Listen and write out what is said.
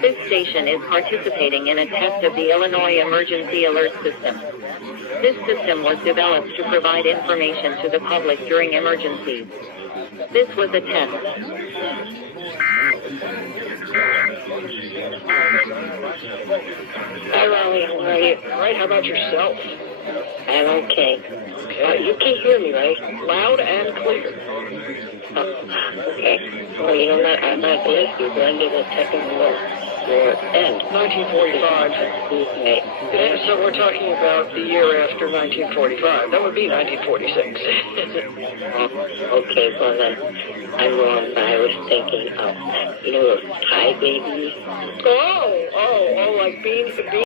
This station is participating in a test of the Illinois Emergency Alert System. This system was developed to provide information to the public during emergencies. This was a test. Hi, Riley. How are you? Right, how about yourself? I'm okay. You can hear me, right? Loud and clear. Okay. Well, you know what? I'm not going to go into the technical end. 1945. Okay. So we're talking about the year after 1945. That would be 1946. Okay, well then, I'm wrong. I was thinking of, Thai baby. Oh, like beans.